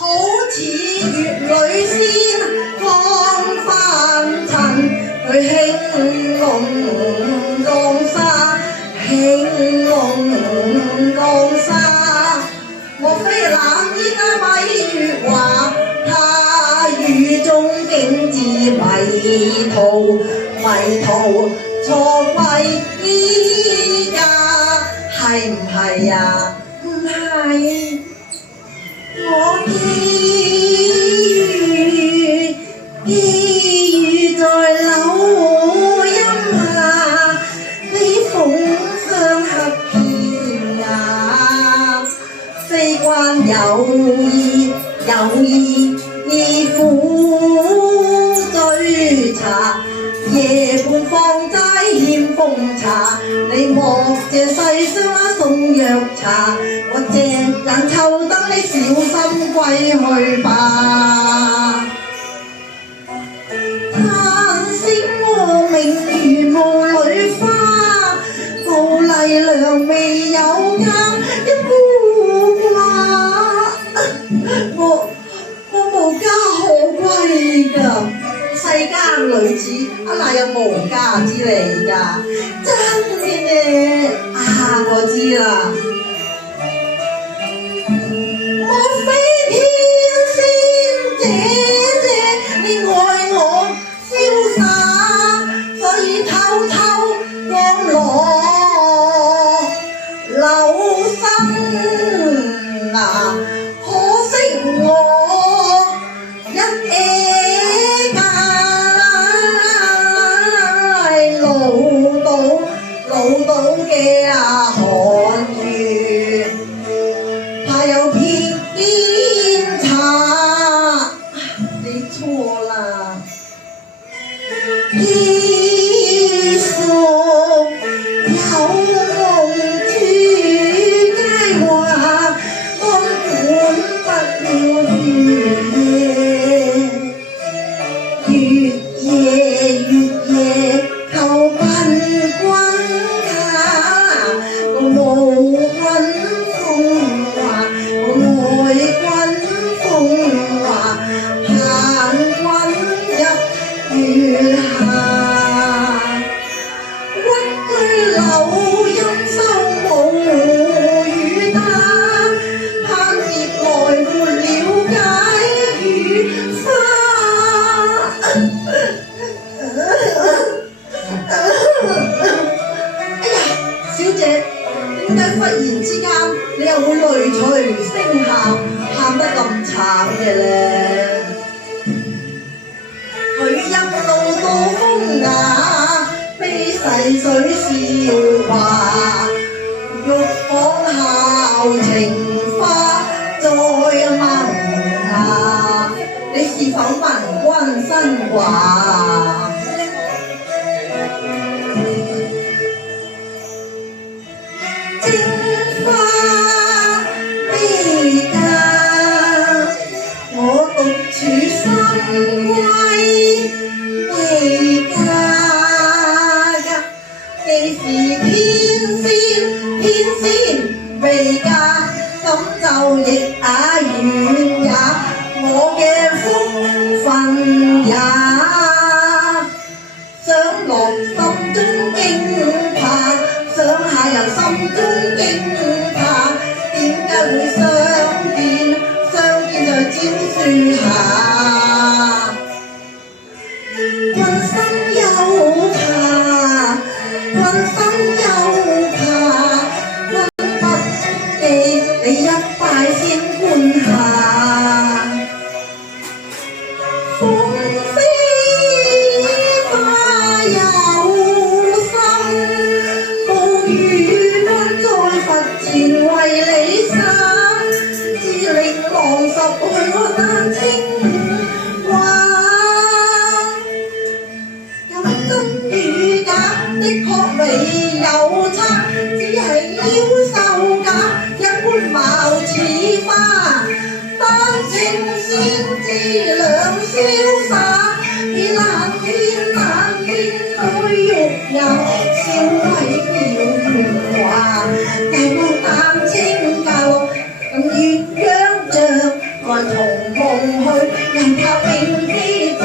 好似月裏仙放凡塵，佢興隆江沙，興隆江沙。莫非冷煙米月華，他雨中竟至迷途，迷途錯歸依家，係唔係呀？唔係。我寄語在柳蔭下，你縫上黑片呀。非關有意，有意苦追查，夜半放齋欠奉茶。你莫借世上送藥茶，我隻眼抽燈，你小心歸去吧。嘆息我命如霧裏花，高麗娘未有家，一孤寡。我無家可歸㗎，世間女子哪有無家之理㗎？真嘅呢？啊，我知啦。莫非天仙姐姐你愛我瀟灑，所以偷偷降落留心啊？可惜我一夜間老到嘅寒月，怕有偏差，你錯啦。依宿有夢處佳話，根本不了月夜求貧君家，我無君風華，我愛君風華，盼君入月下。屈居柳蔭收無語打，盼葉來沒了解如花。小姐，點解忽然之間你又會淚隨聲喊，喊得咁慘嘅咧？佢一路到風雅，悲逝水笑話，玉舫效情花再萌芽。你是否聞君新話？征花未嫁，我獨處深閨未嫁。既是天仙未嫁，咁就亦遠也，我嘅福分也。想落心中驚怕，想下又心中驚怕，點解會相見在蕉樹下？君心又怕，君心又怕，君不記你一拜先觀下。鳳飛花有心，無與君在佛前為你灑，只令郎十去我難清話。咁真與假的確未有差，只係妖獸假，一般貌似花。單情先知兩瀟灑，偏冷對玉顏，笑毀了圓華。大光丹青教，咁鴛鴦像同夢去，人靠永基在